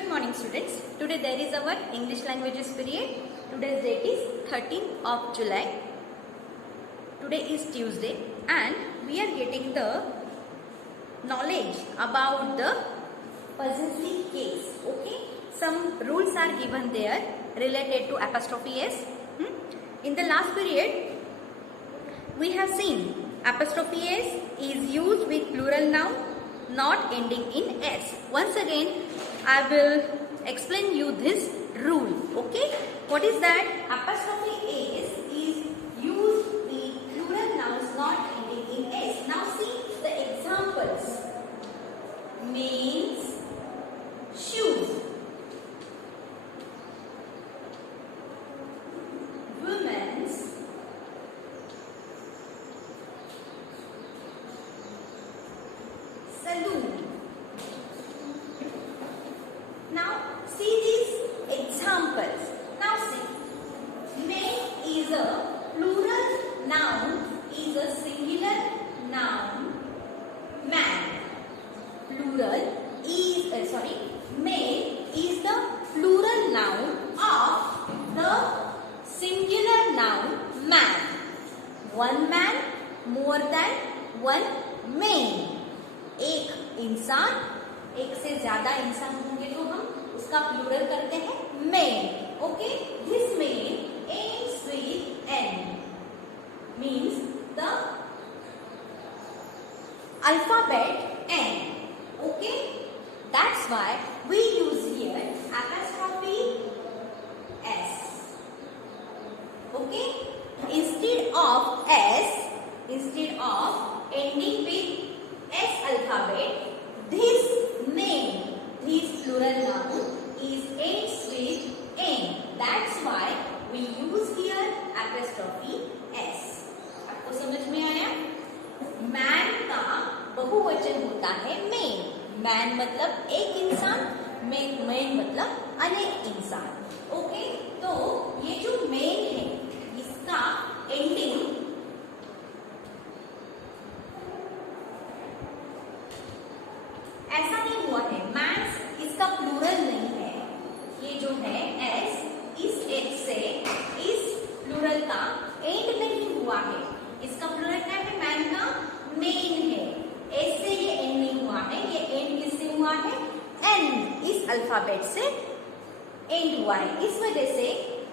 Good morning students. Today there is our English languages period. Today's date is 13th of July. Today is Tuesday and we are getting the knowledge about the possessive case. Okay. Some rules are given there related to apostrophe s. In the last period we have seen apostrophe s is used with plural noun not ending in s. Once again I will explain you this rule. Okay, what is that? Apostrophe s is used with plural nouns not ending in s. Now see the examples. Men's shoes, women's saloon. Now see these examples. Now see, man is a plural noun, is a singular noun. Man, plural is male is the plural noun of the singular noun man. One man, more than one man. एक इंसान, एक से ज्यादा इंसान होंगे तो हम उसका प्लूरल करते हैं man. Okay, this man ends with n means the alphabet n. Okay, that's why we use here apostrophe s. Okay, instead of ending with s alphabet, this name, this plural noun is ends with n. That's why we use here apostrophe s. आपको समझ में आया? मैन का बहुवचन होता है main. Man मतलब एक इंसान, मेन मतलब अनेक इंसान. ओके, तो ये जो मेन है इसका एंडिंग ऐसा नहीं हुआ है. मैन्स इसका प्लूरल नहीं है. ये जो है एस, इस एच से इस प्लूरल का एंड नहीं हुआ है. इसका प्लूरल क्या है? मैन का मेन है. एस से ये एंड नहीं हुआ है. ये एंड किससे हुआ है? एन, इस अल्फाबेट से एंड हुआ है. इस वजह से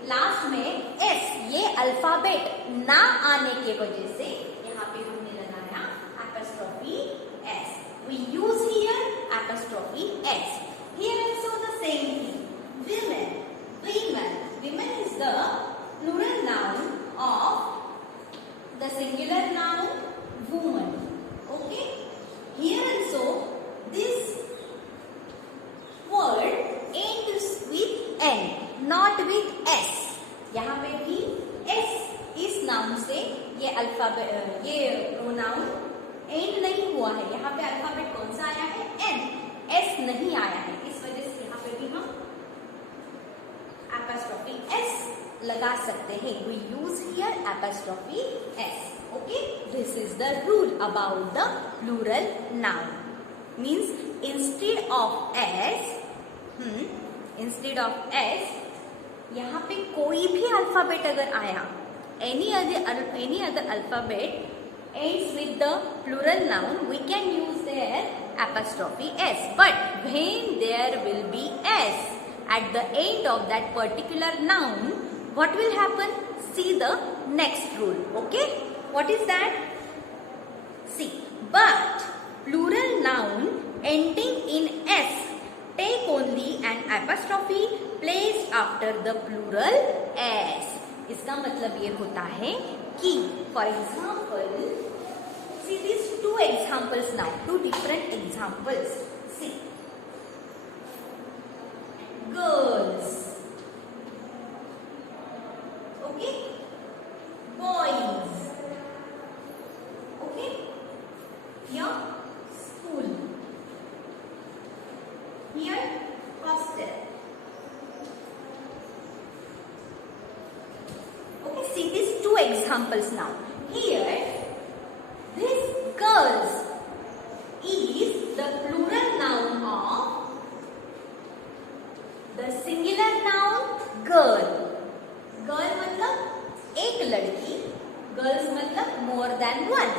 लास्ट में एस, ये अल्फाबेट ना आने के वजह से यहाँ पे हमने लगाया apostrophe s. We use here apostrophe s. Here also the same thing. Women is the plural noun of the singular noun woman. Okay. Here also this word ends with n, not with s. यहाँ पे भी s इस नाउन से ये अल्फाबेट, ये pronoun and नहीं हुआ है. यहाँ पे अल्फाबेट कौन सा आया है? एन. एस नहीं आया है. इस वजह से यहाँ पे भी हम apostrophe s लगा सकते हैं. We use here apostrophe s. Okay, this is the rule about the plural noun. Means instead of s यहाँ पे कोई भी अल्फाबेट अगर आया, any other alphabet ends with the plural noun, we can use there apostrophe s. But when there will be s at the end of that particular noun, what will happen? See the next rule. Okay, what is that? See, but plural noun ending in s take only an apostrophe placed after the plural s. इसका मतलब ये होता है कि, for example, see these two examples now, two different examples. See, girls, okay, boys, okay, here school, here hostel. Okay, see these two examples now. Here this girls is the plural noun of girl, girl मतलब एक लड़की, गर्ल्स मतलब more than one,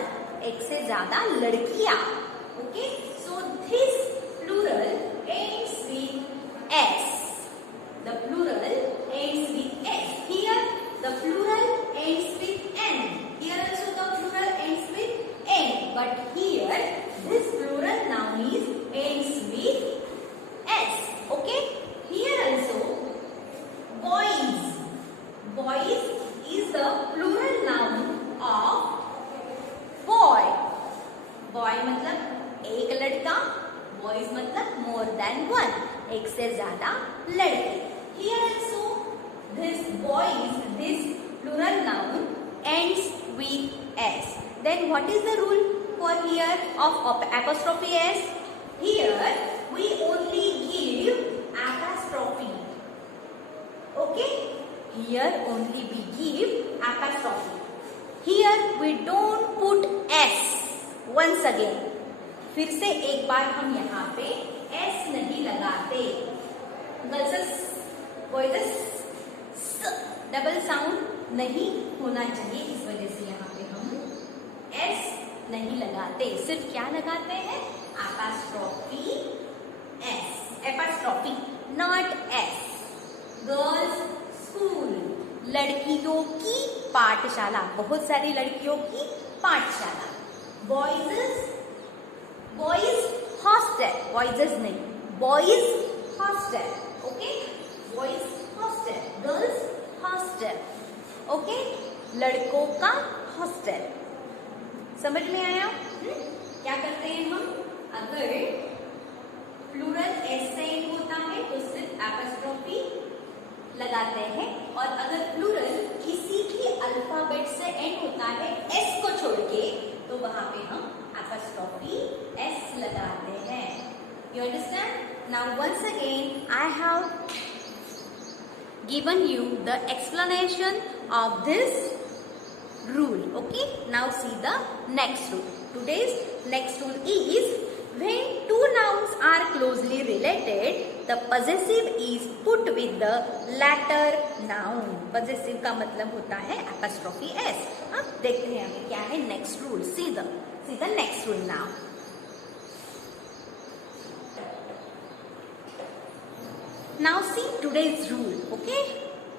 एक से ज्यादा लड़कियां. Okay, so this plural ends with s. The plural ends with s. Here the plural ends with n. Here also the plural ends with n. But here this plural noun is ends with s. Okay. Here also boys. Boys is the plural noun of boy. Boy मतलब एक लड़का, boys मतलब more than one, एक से ज्यादा लड़के. Here also this boys, this plural noun ends with s. Then what is the rule for here of apostrophe s? Here we only give apostrophe. Okay? Here only we give apostrophe. Here we don't put s. Once again, फिर से एक बार हम यहाँ पे s नहीं लगाते. Girls boys double sound नहीं होना चाहिए, इस वजह से यहाँ पे हम s नहीं लगाते. सिर्फ क्या लगाते हैं? apostrophe s. apostrophe not s. Girls school, लड़कियों की पाठशाला, बहुत सारी लड़कियों की पाठशाला. बॉयज हॉस्टल, बॉयज नहीं, boys hostel. Okay, boys hostel, girls hostel. Okay, लड़कों का हॉस्टल. समझ में आया? क्या करते हैं हम? अगर प्लूरल एस से एंड होता है तो सिर्फ एपस्ट्रोफी लगाते हैं, और अगर प्लूरल किसी भी अल्फाबेट से एंड होता है एस को छोड़ के, तो वहां पे हम apostrophe s लगाते हैं. You understand? Now once again I have given you the explanation of this rule. Okay? Now see the next rule. Today's next rule is when two nouns are closely related, the possessive is put with the latter noun. Possessive का मतलब होता है apostrophe s. हाँ, देखते हैं अभी क्या है next rule. See the next rule now. Now see today's rule. Okay,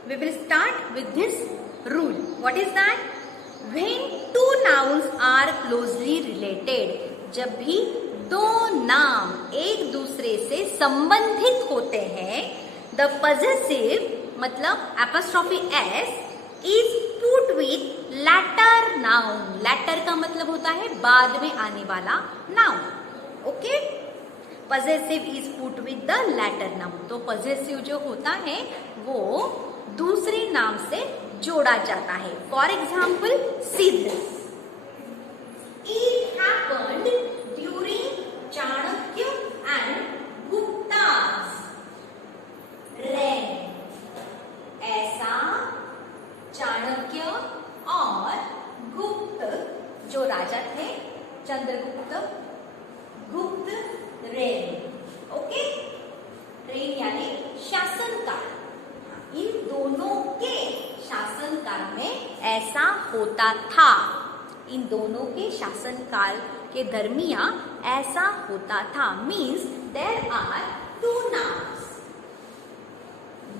we will start with this rule. What is that? When two nouns are closely related, जब भी दो नाम एक दूसरे से संबंधित होते हैं, the possessive मतलब apostrophe s is put with latter noun. latter का मतलब होता है बाद में आने वाला noun. Okay? possessive is put with the latter noun. तो possessive जो होता है वो दूसरे नाम से जोड़ा जाता है. For example, see this. It happened during Chanakya and Gupta's reign. ऐसा चाणक्य और गुप्त जो राजा थे, चंद्रगुप्त, गुप्त रेन. ओके, रेन यानी शासनकाल. इन दोनों के शासनकाल में ऐसा होता था. इन दोनों के शासनकाल के दरमियान ऐसा होता था. Means there are two nouns.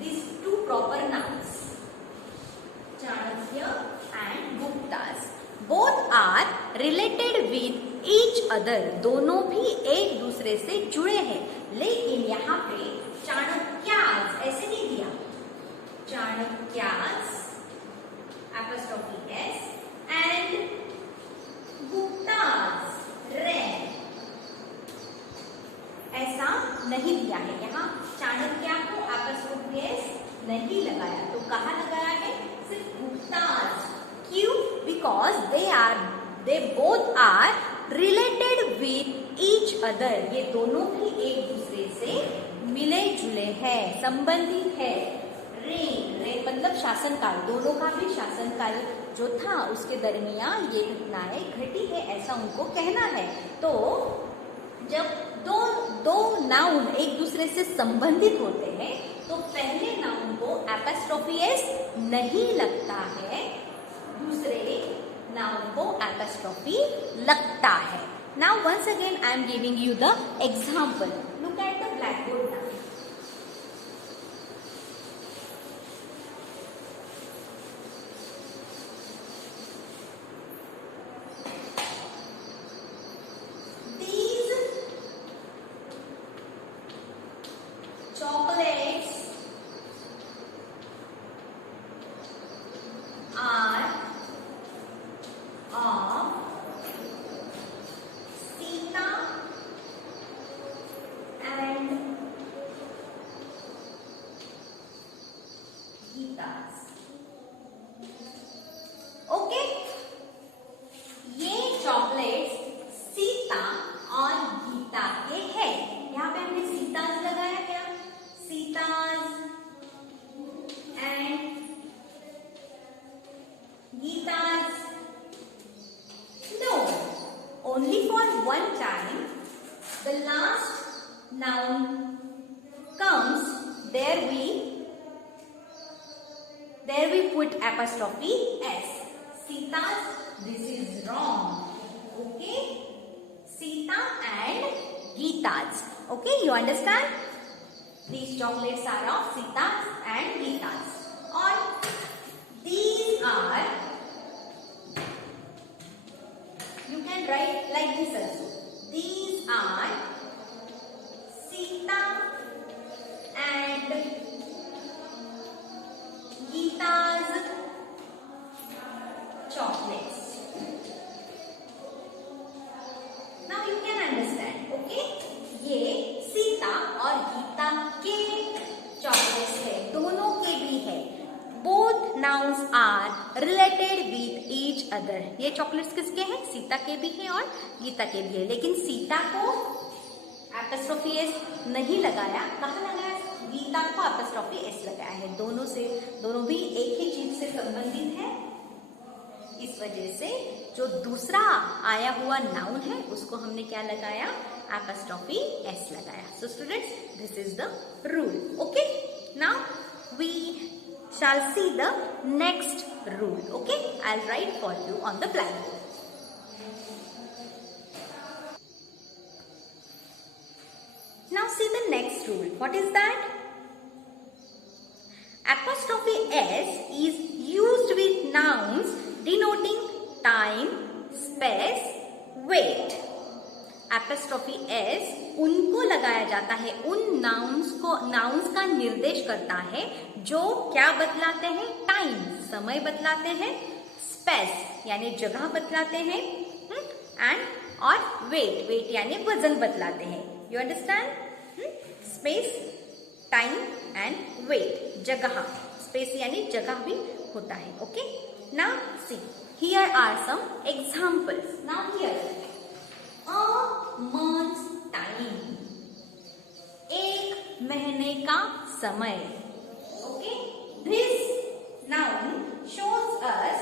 These two proper nouns, Chanakya and Guptas, both are related with each other. दोनों भी एक दूसरे से जुड़े हैं. लेकिन यहाँ पे चाणक्यास ऐसे नहीं दिया. चाणक्यास apostrophe s and Guptas reign ऐसा नहीं दिया है. यहाँ चाणक्य को apostrophe s नहीं लगाया, तो कहाँ लगाया है? सिर्फ गुप्तास. क्यों? Because they both are related with each other. ये दोनों भी एक दूसरे से मिले जुले हैं, संबंधित है. रेन मतलब शासनकाल. दोनों का भी शासनकाल जो था उसके दरमियान ये घटनाएं घटी है, ऐसा उनको कहना है. तो जब दो नाउन एक दूसरे से संबंधित होते हैं तो पहले नाउन को एपोस्ट्रोफी एस नहीं लगता है, दूसरे नाउन को एपोस्ट्रोफी लगता है. Now once again I am giving you the example. Look at the blackboard now. Chocolates are of Sita and Gita's. Okay, ये चॉकलेट्स सीता और गीता के हैं. यहाँ पे हमने सीताज लगाया क्या? Sita's and Gita's. No, only for one time the last noun comes, there we put apostrophe s. Sita's, this is wrong. Okay, Sita and Gita's. Okay, you understand? These chocolates are of Sita and Gita's. Or these are, you can write like this also. These are Sita and Gita's chocolates. Now you can understand. Okay, ये सीता और गीता के चॉकलेट्स है, दोनों के भी है. Both nouns are related with each other. ये chocolates किसके हैं? सीता के भी हैं और गीता के भी है. लेकिन सीता को एपोस्ट्रोफी एस नहीं लगाया. कहाँ लगाया? गीता को एपोस्ट्रोफी एस लगाया है. दोनों भी एक ही चीज से संबंधित है. इस वजह से जो दूसरा आया हुआ नाउन है उसको हमने क्या लगाया? एपोस्ट्रोफी एस लगाया. So students, this is the rule. Okay, now we shall see the next rule. Okay, I'll write for you on the blackboard. Now see the next rule. What is that? Apostrophe s is used with nouns denoting time, space, weight. Apostrophe S उनको लगाया जाता है, उन नाउन्स का निर्देश करता है जो क्या बतलाते हैं? टाइम, समय बतलाते हैं. स्पेस यानी जगह बतलाते हैं. एंड और वेट यानी वजन बतलाते हैं. You understand? Space, time and weight. जगह, स्पेस यानी जगह भी होता है. Okay, now see, here are some examples. Now here a month's time, एक महीने का समय. Okay, this noun shows us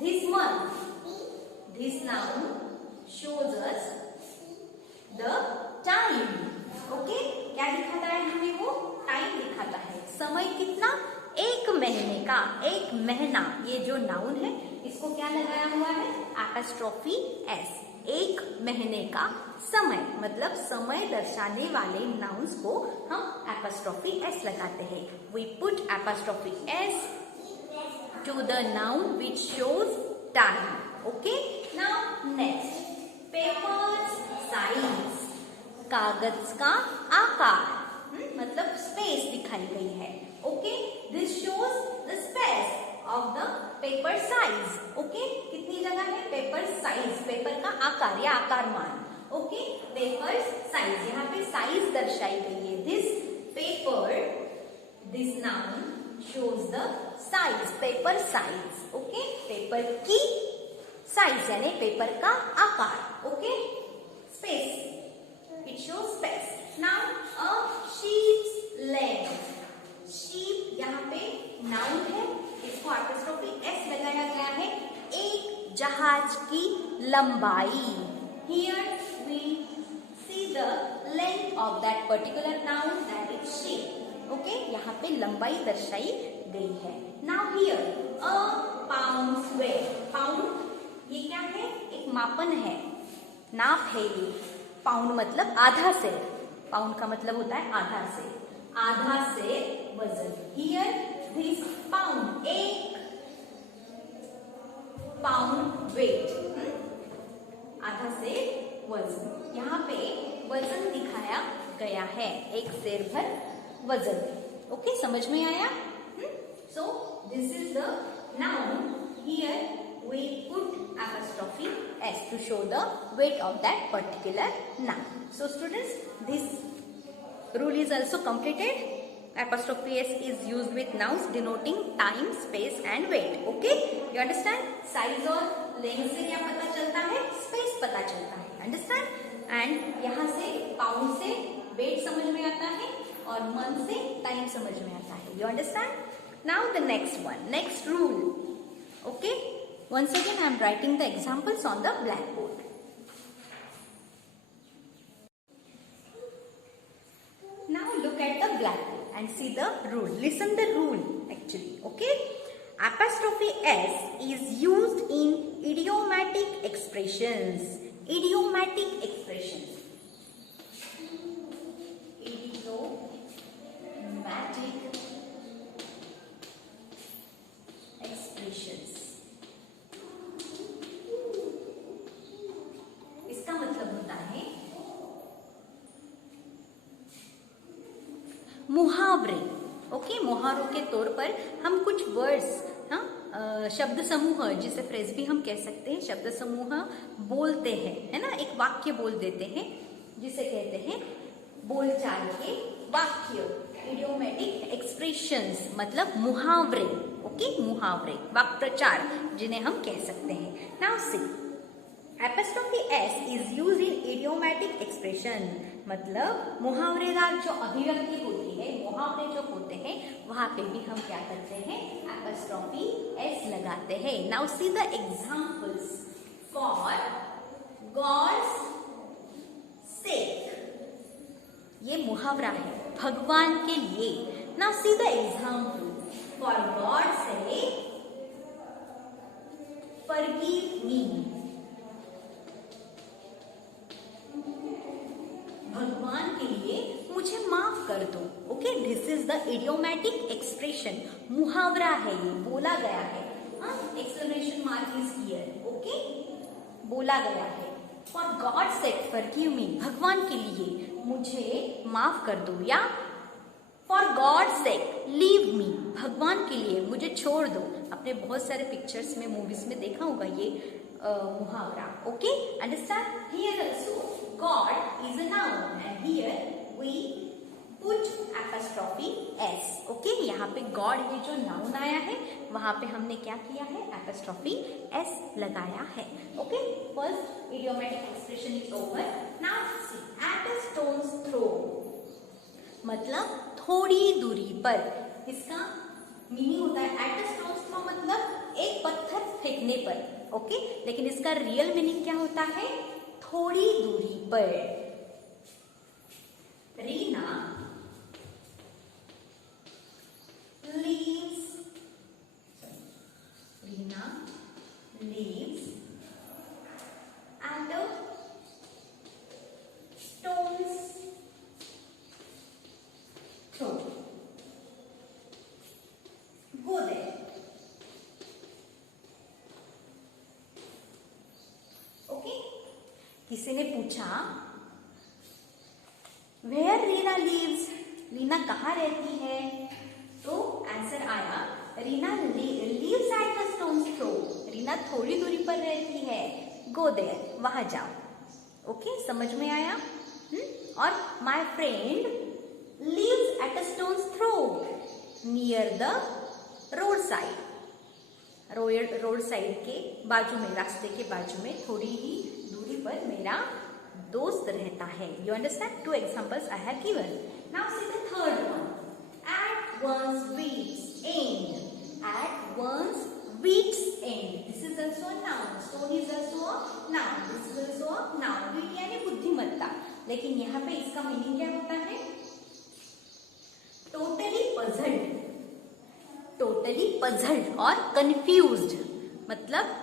this month. This noun shows us the time. Okay, क्या दिखाता है हमें? वो टाइम दिखाता है. समय कितना? एक महीने का. एक महीना, ये जो नाउन है इसको क्या लगाया हुआ है? Apostrophe S. एक महीने का समय, मतलब समय दर्शाने वाले नाउन्स को हम एपोस्ट्रोफी एस लगाते हैं. We put apostrophe S to the noun which shows time. Okay, now next, papers size, कागज का आकार, मतलब स्पेस दिखाई गई है. Okay, this shows the space of the paper size. Okay, कितनी जगह है? पेपर साइज, पेपर का आकार या आकारमान. ओके, पेपर साइज, यहाँ पे साइज दर्शाई गई है. This paper, this noun shows the size, paper size. Okay, paper की साइज यानी पेपर का आकार. Okay, space, it shows space. Now a sheeps length. Sheep यहाँ पे नाउन है, इसको एपोस्ट्रोफी एस लगाया गया है. एक जहाज की लंबाई. Here we see the length of that particular noun, that is sheep. Okay, यहाँ पे लंबाई दर्शाई गई है. Now here a pound weight. Pound ये क्या है? एक मापन है, नाप है ये. पाउंड मतलब आधा सेर. पाउंड का मतलब होता है आधा सेर. आधा सेर वजन. हियर दिस पाउंड, एक पाउंड वेट, आधा सेर वजन. यहाँ पे वजन दिखाया गया है, एक सेर भर वजन. ओके, समझ में आया? So this is the noun. Here we put apostrophe s to show the weight of that particular noun. So students, this rule is also completed. Apostrophe s is used with nouns denoting time, space and weight. Okay, you understand? Size और length से क्या पता चलता है? Space पता चलता है. Understand? And यहाँ से pound से weight समझ में आता है और month से time समझ में आता है. You understand? Now the next one, next rule. Okay. Once again I am writing the examples on the blackboard. Now look at the blackboard and see the rule. Listen the rule actually. Okay. Apostrophe s is used in idiomatic expressions. Idiomatic expressions. Idiomatic expressions. इसका मतलब होता है मुहावरे. ओके, मुहावरों के तौर पर हम कुछ वर्ड्स, शब्द समूह, जिसे फ्रेज भी हम कह सकते हैं, शब्द समूह बोलते हैं, है ना. एक वाक्य बोल देते हैं जिसे कहते हैं बोलचाल के वाक्य. इडियोमेटिक एक्सप्रेशंस मतलब मुहावरे. ओके, मुहावरे, वाक्य प्रचार जिन्हें हम कह सकते हैं. Now see, apostrophe s is used in idiomatic expression. मतलब मुहावरेदार जो अभिव्यक्ति होती है, मुहावरे जो होते हैं, वहां पे भी हम क्या करते हैं? apostrophe s लगाते हैं. Now see the examples. For God's sake, ये मुहावरा है, भगवान के लिए. Now see the example. For God's sake, forgive me. भगवान के लिए मुझे माफ कर दो. Okay, this is the idiomatic expression. मुहावरा है, ये बोला गया है. Exclamation mark is here. Okay, बोला गया है. For God sake forgive me, भगवान के लिए मुझे माफ कर दो. या for God sake leave me, भगवान के लिए मुझे छोड़ दो. आपने बहुत सारे पिक्चर्स में, मूवीज में देखा होगा ये मुहावरा. Okay, understand? Here also God is a noun and here we put apostrophe s. Okay, यहाँ पे God ये जो noun आया है, वहां पे हमने क्या किया है? apostrophe s लगाया है. Okay, first idiomatic expression is over. Now see, at a stone's throw मतलब थोड़ी दूरी पर. इसका मीनिंग होता है at a stone's throw मतलब एक पत्थर फेंकने पर. ओके, लेकिन इसका रियल मीनिंग क्या होता है? थोड़ी दूरी पर. Reena leaves at a stone's throw. Go there. Okay? किसी ने पूछा Where रीना lives? रीना कहाँ रहती है? तो आंसर आया Reena lives at the stone's throw. Reena थोड़ी दूरी पर रहती है. Go there, वहां जाओ. ओके, समझ में आया? और my friend lives at a stone's throw near the roadside. Road side के बाजू में, रास्ते के बाजू में थोड़ी ही दूरी पर मेरा दोस्त रहता है. You understand? 2 examples I have given. Now see the third one. At one's wit's end. At one's wit's end. This is also a noun. Stone is also a noun. This is also a noun. Wit यानी बुद्धिमत्ता. लेकिन यहाँ पे इसका मीनिंग क्या होता है? Totally puzzled और confused, मतलब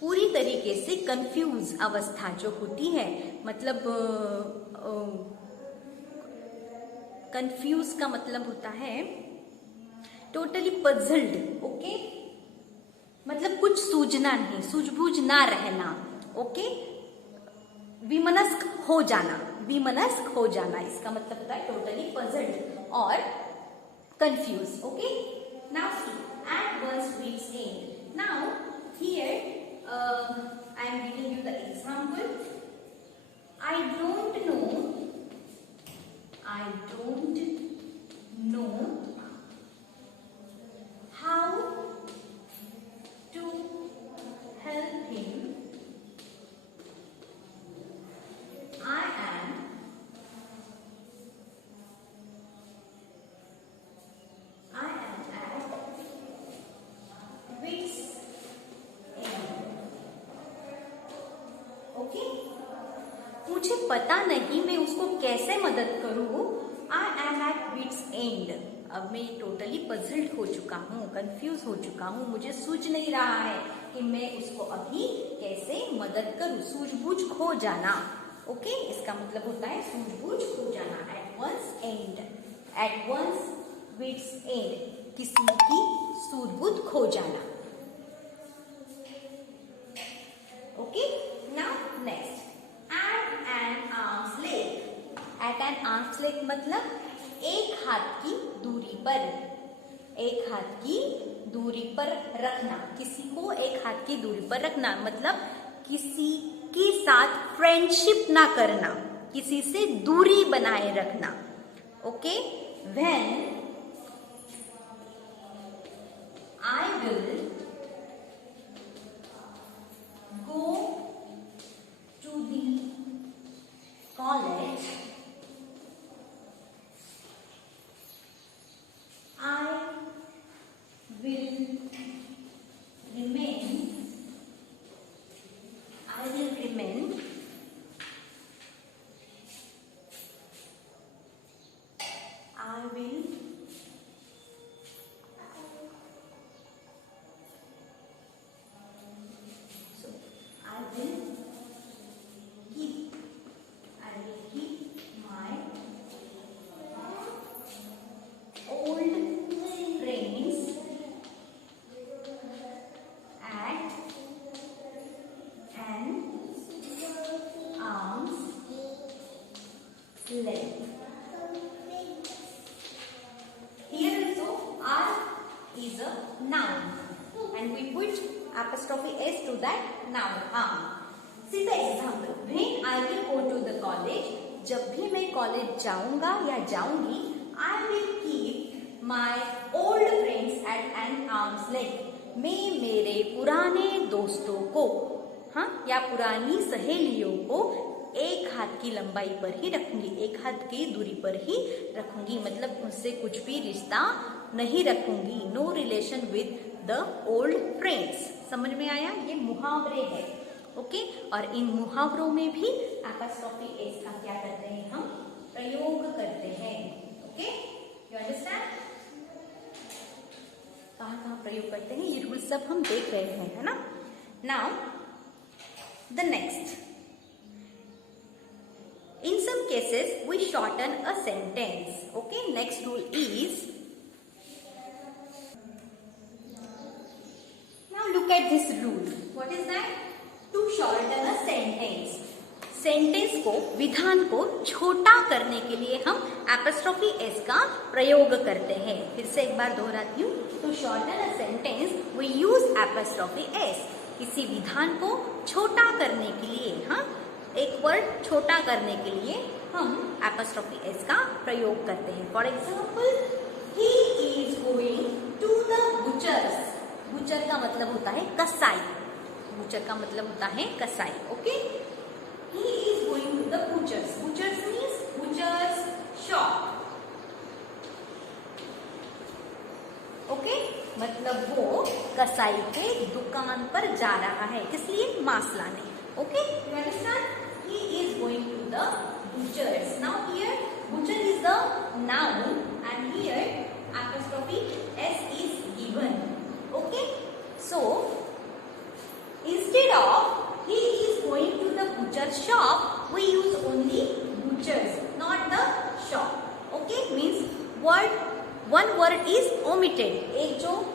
पूरी तरीके से कंफ्यूज अवस्था जो होती है, मतलब कंफ्यूज का मतलब होता है टोटली पजल्ड, ओके, मतलब कुछ सूझना नहीं, सूझबूझ ना रहना, ओके, विमनस्क हो जाना, विमनस्क हो जाना, इसका मतलब होता है टोटली पजल्ड और confuse, okay. Now see at one's wit's end. Now here I am giving you the example. I don't know how to help him. I am at wit's end. Okay, मुझे पता नहीं मैं उसको कैसे मदद करूं। I am at wit's end. अब मैं टोटली पजल्ड हो चुका हूँ, कंफ्यूज हो चुका हूँ, मुझे सूझ नहीं रहा है कि मैं उसको अभी कैसे मदद करूं। सूझबूझ खो जाना, ओके, इसका मतलब होता है सूझबूझ खो जाना। At one's end, at one's wit's end, किसी की सूझबूझ खो जाना, okay. Now next, at an arm's length. At an arm's length मतलब एक हाथ की दूरी पर, एक हाथ की दूरी पर रखना, किसी को एक हाथ की दूरी पर रखना, मतलब किसी के साथ फ्रेंडशिप ना करना, किसी से दूरी बनाए रखना, okay. When I will go to the college, I will remain keep my old friends at an arm's length. Here also R is a noun and we put apostrophe S to that noun arm. See the example. When I will go to the college, जब भी मैं कॉलेज जाऊंगा या जाऊंगी, I will keep my old friends at an arm's length. मैं मेरे पुराने दोस्तों को, हाँ, या पुरानी सहेलियों को एक हाथ की लंबाई पर ही रखूंगी, एक हाथ की दूरी पर ही रखूंगी, मतलब उनसे कुछ भी रिश्ता नहीं रखूंगी। No relation with the old friends. समझ में आया? ये मुहावरे है, ओके। और इन मुहावरों में भी एपॉस्ट्रोफी एस का क्या करते हैं, हम प्रयोग करते हैं, ओके। You understand? कहाँ प्रयोग करते हैं ये रूल सब हम देख रहे हैं, है ना। Now the next, in some cases we shorten a sentence, okay. Next rule is, now look at this rule. What is that? To shorten a sentence. Sentence को, विधान को छोटा करने के लिए हम एपॉस्ट्रोफी एस का प्रयोग करते हैं। फिर से एक बार दोहराती हूँ। To shorten a sentence we use apostrophe S. किसी विधान को छोटा करने के लिए, हाँ, एक वर्ड छोटा करने के लिए हम एपॉस्ट्रोफी एस का प्रयोग करते हैं। For example, he is going to the butcher's. Butcher का मतलब होता है कसाई, बुचर का मतलब होता है कसाई, okay. He is going to the butcher's. Butchers means butcher's shop, okay, मतलब वो कसाई के दुकान पर जा रहा है, किस लिए? मांस लाने, okay. You understand? He is going to the butchers. Now here butcher is the noun and here apostrophe apostrophe s is given. Okay, so instead of he is going to the butcher shop, we use only butchers, not the shop. Okay, means one word is omitted. एक जो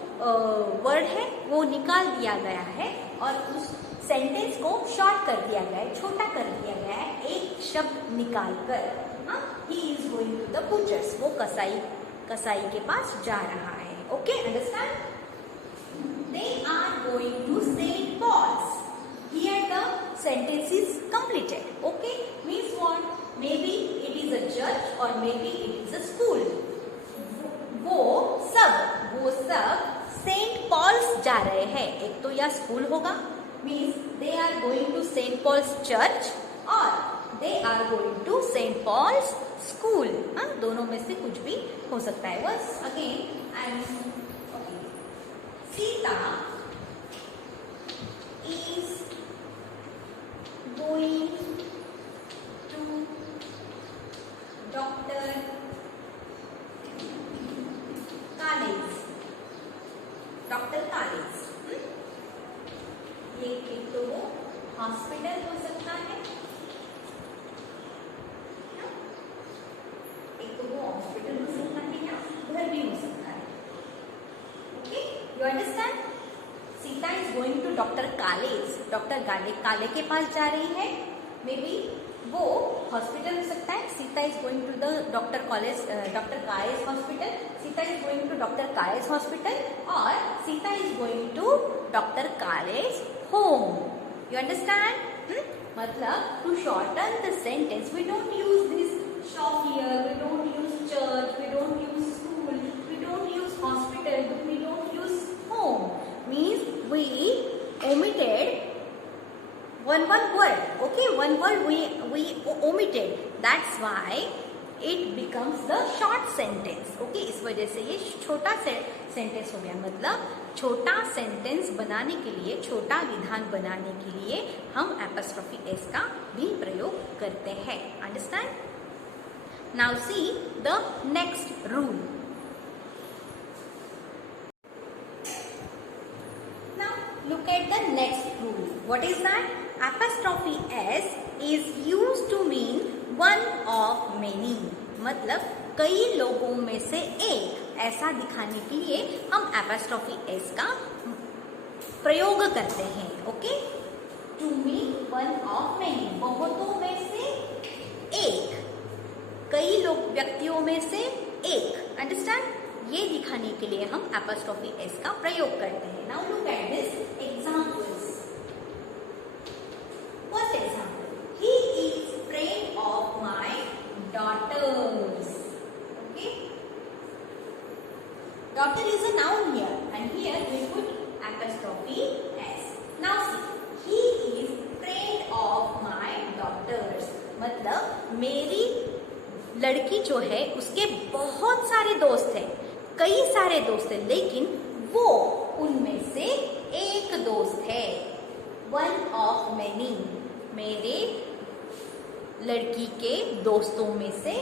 वर्ड है वो निकाल दिया गया है और उस सेंटेंस को शॉर्ट कर दिया गया है, छोटा कर दिया गया है, एक शब्द निकाल कर. He is going to the butcher's, वो कसाई के पास जा रहा है. Okay, understand? They are going to saint Paul's. Here the sentence is completed. Okay, means what? Maybe it is a church और maybe it is a school. वो सब सेंट पॉल्स जा रहे हैं. एक तो या स्कूल होगा, means they are going to saint Paul's church, और they are going to saint Paul's school. दोनों में से कुछ भी हो सकता है. बस again Sita is going to doctor college. ये एक तो वो हॉस्पिटल हो सकता है, एक तो वो हॉस्पिटल हो सकता है या घर भी हो सकता है. Okay, you understand? Sita is going to doctor Kale's. Doctor Kale के पास जा रही है. मे बी वो हॉस्पिटल हो सकता है. Sita is going to the doctor college hospital. Sita is going to doctor college hospital, और Sita is going to doctor college home. You understand? मतलब to shorten the sentence we don't use this shop here, we don't use church, we don't use school, we don't use hospital, we don't use home. Means we omitted one word. Okay, one word we omitted. That's why it becomes the short sentence. Okay, इस वजह से ये छोटा सेंटेंस हो गया. मतलब छोटा सेंटेंस बनाने के लिए, छोटा विधान बनाने के लिए हम एपॉस्ट्रोफी एस का भी प्रयोग करते हैं. Understand? Now see the next rule. Look at the next rule. What is that? Apostrophe s is used to mean one of many. मतलब कई लोगों में से एक, ऐसा दिखाने के लिए हम apostrophe s का प्रयोग करते हैं. Okay, to mean one of many, बहुतों में से एक, कई लोग व्यक्तियों में से एक. अंडरस्टैंड? ये दिखाने के लिए हम apostrophe s का प्रयोग करते हैं. Now look at this examples. First example, he is friend of my daughters. Okay, daughter is a noun here, and here we put apostrophe s. Now see, he is friend of my daughters. मतलब मेरी लड़की जो है उसके बहुत सारे दोस्त हैं, कई सारे दोस्त हैं, लेकिन वो उनमें से एक दोस्त है. वन ऑफ मैनी, मेरे लड़की के दोस्तों में से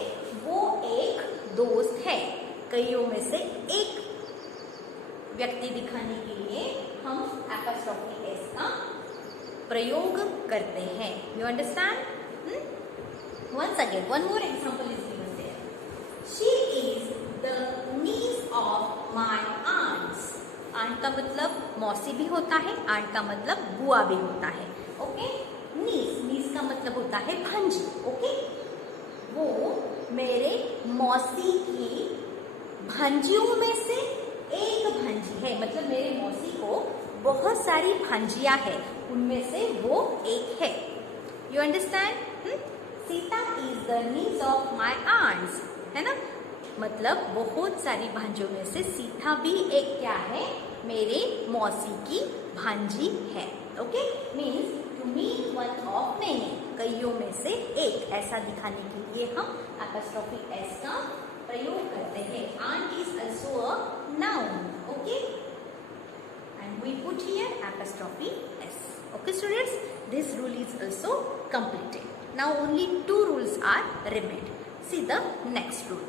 वो एक दोस्त है. कईयों में से एक व्यक्ति दिखाने के लिए हम एपॉस्ट्रोफी एस का प्रयोग करते हैं. You understand? Once again, one more example is given there. She is the niece of my aunts. Aunt का मतलब मौसी भी होता है, आंट का मतलब बुआ भी होता है. ओके, नीस का मतलब होता है भांजी. ओके, वो मेरे मौसी की भांजियों में से एक भांजी है. मतलब मेरे मौसी को बहुत सारी भांजियां हैं, उनमें से वो एक है. You understand? Sita is the niece of my aunts, है ना? मतलब बहुत सारी भांजियों में से सीता भी एक क्या है? मेरे मौसी की भांजी है. Okay, means to mean one of many, कईयों में से एक, ऐसा दिखाने के लिए हम एपॉस्ट्रोफी एस का प्रयोग करते हैं. Aunt is also a noun. Okay, and we put here apostrophe S. Okay students, this rule is also completed. Now only 2 rules are remained. See the next rule.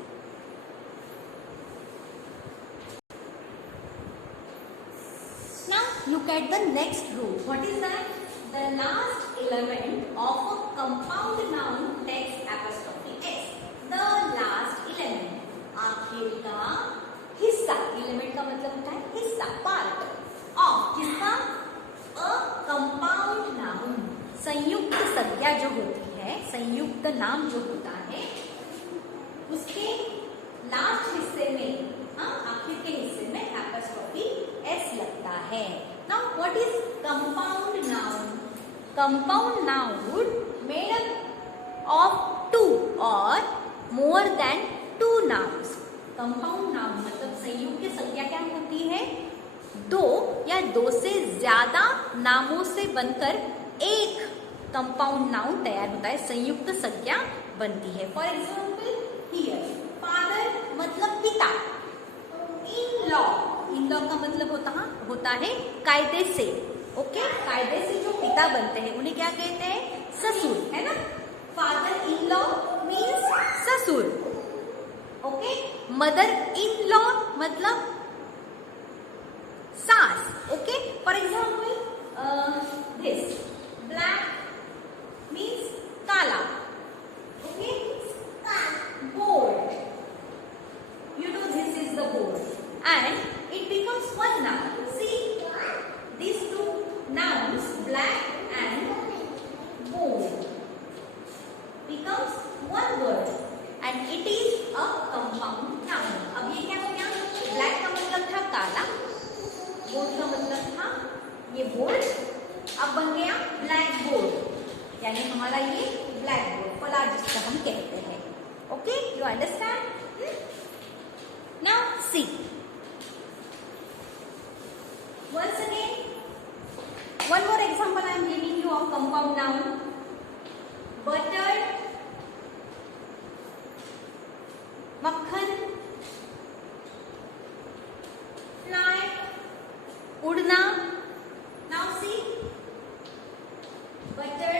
look at the next rule. What is that? The last element of a compound noun takes apostrophe s. The last element, आखिर का हिस्सा. एलिमेंट का मतलब होता है हिस्सा, part of किसका? A compound noun. संयुक्त संज्ञा जो होती है, संयुक्त नाम जो होता है, उसके लास्ट हिस्से में, आखिर के हिस्से में एपॉस्ट्रोफी एस लगता है. Now what is compound noun? Compound noun made up of two or more than two nouns. Compound noun मतलब संयुक्त संज्ञा क्या होती है? दो या दो से ज्यादा नामों से बनकर एक कंपाउंड नाउन तैयार होता है, संयुक्त संज्ञा बनती है. फॉर एग्जाम्पल हियर, फादर मतलब पिता. इन लॉ, इन लॉ का मतलब होता है कायदे से. ओके, कायदे से जो पिता बनते हैं उन्हें क्या कहते हैं? ससुर, है ना. फादर इन लॉ मीन्स ससुर. ओके, मदर इन लॉ मतलब सास. Okay, for example this black means काला. Okay, board, you know this is the board, and it becomes one noun. See, these two nouns, black and board, becomes one word and it is a compound noun. अब ये क्या हो गया? ब्लैक का मतलब था काला, बोर्ड का मतलब था ये बोर्ड, अब बन गया ब्लैक बोर्ड, यानी हमारा ये ब्लैक बोर्ड, फला जिसको हम कहते हैं. Okay, you understand? Now see. Once again, one more example I am giving you of compound noun. Butter, मक्खन, fly, उड़ना. Now see, butter,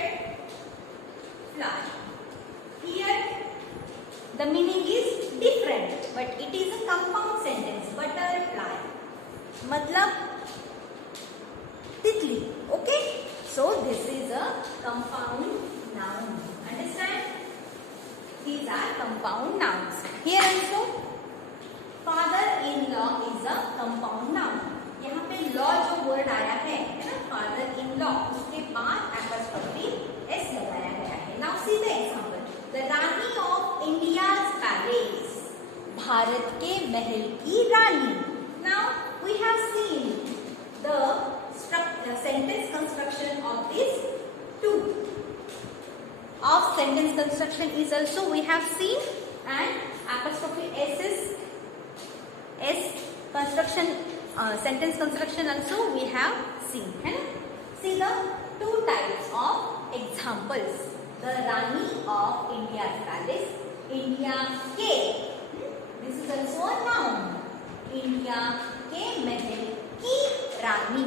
fly. Here the meaning is different, but it is a compound sentence. Butterfly मतलब तितली. Okay, so this is a compound noun. Understand? These are compound nouns. Here also, father-in-law is a compound noun. यहाँ पे law जो word आया है ना, father-in-law, उसके बाद apostrophe s लगाया गया है. Now see the example. The Rani of India's palace. Bharat के महल की रानी. Now we have seen the sentence construction of this two. Of sentence construction is also we have seen, and apostrophe s is s construction, sentence construction also we have seen. है ना? See the two types of examples. The Rani of India's palace. India के, this is also a noun. India के महल की रानी.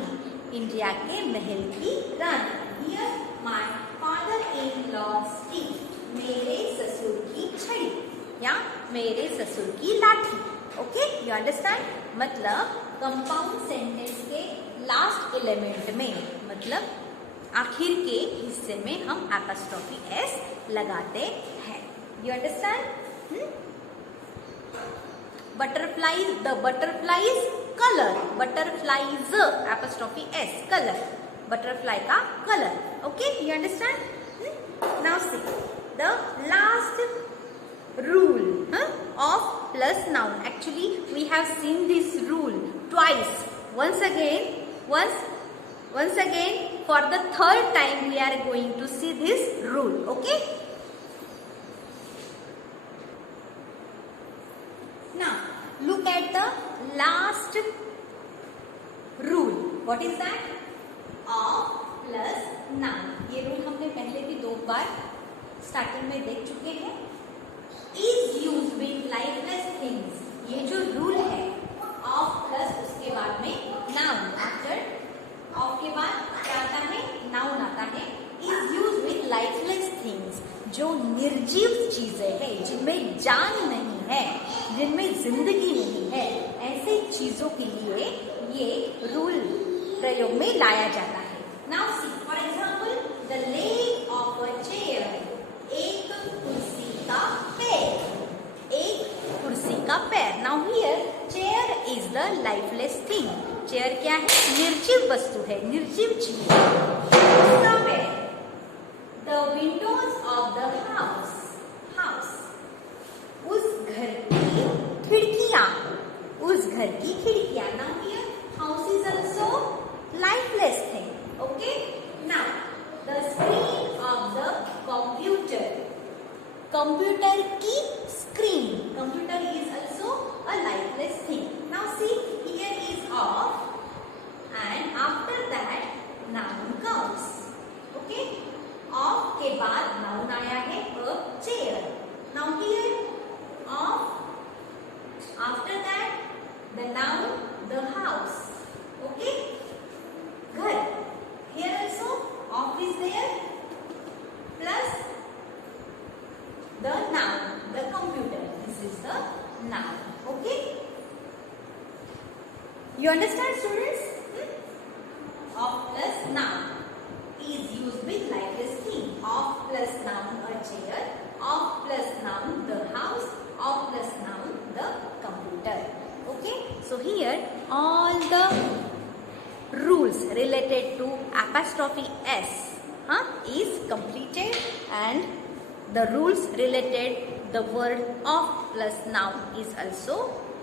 India के महल की रानी. Here my father-in-law's tea. मेरे ससुर की छड़ी या मेरे ससुर की लाठी. Okay, you understand? मतलब कंपाउंड सेंटेंस के लास्ट एलिमेंट में, मतलब आखिर के हिस्से में हम एपॉस्ट्रोफी एस लगाते हैं. You understand? Butterfly's, the butterfly's colour. Butterflies apostrophe S colour, butterfly का colour. Okay, you understand? Now see the last rule of plus noun. Actually we have seen this rule twice. Once again for the third time we are going to see this rule. Okay, now look at the last rule. What is that? Of plus noun. ये रूल हमने पहले भी 2 बार स्टार्टिंग में देख चुके हैं. Is used with lifeless things. ये जो रूल है of plus उसके बाद में noun, after of के बाद क्या आता है? noun आता है. Is used with lifeless things. जो निर्जीव चीजें हैं, जिनमें जान नहीं है, जिनमें जिंदगी नहीं है, ऐसे चीजों के लिए ये रूल प्रयोग में लाया जाता है. Now see for example the leg of a chair. एक कुर्सी का पैर. एक कुर्सी का पैर. Now here chair is the lifeless thing. Chair क्या है? निर्जीव वस्तु है, निर्जीव चीज. उसका पैर. The Windows of the house. House उस घर की खिड़कियां. उस घर की खिड़कियां. Now here house is also lifeless thing. Okay. Now the screen of the computer. Computer की screen. Computer is also a lifeless thing. Now see here is of and after that noun comes. Okay. Of के बाद noun आया है a chair. Now here of, after that the noun the house. Okay. घर. Here also of is there plus the noun, the computer. This is the noun. Okay. You understand, students? Of plus noun is used with lifeless thing. Of plus noun a chair. Of plus noun the house. Of plus noun the computer. Okay. So here all the rules related to apostrophe s is completed, and the rules related the word of plus noun is also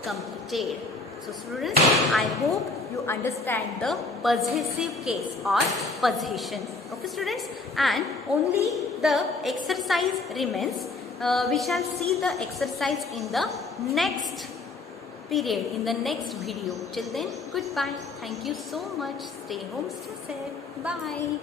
completed. So students, I hope you understand the possessive case or possession. Okay students, and only the exercise remains. We shall see the exercise in the next period, in the next video. Till then, goodbye. Thank you so much. Stay home, stay safe. Bye.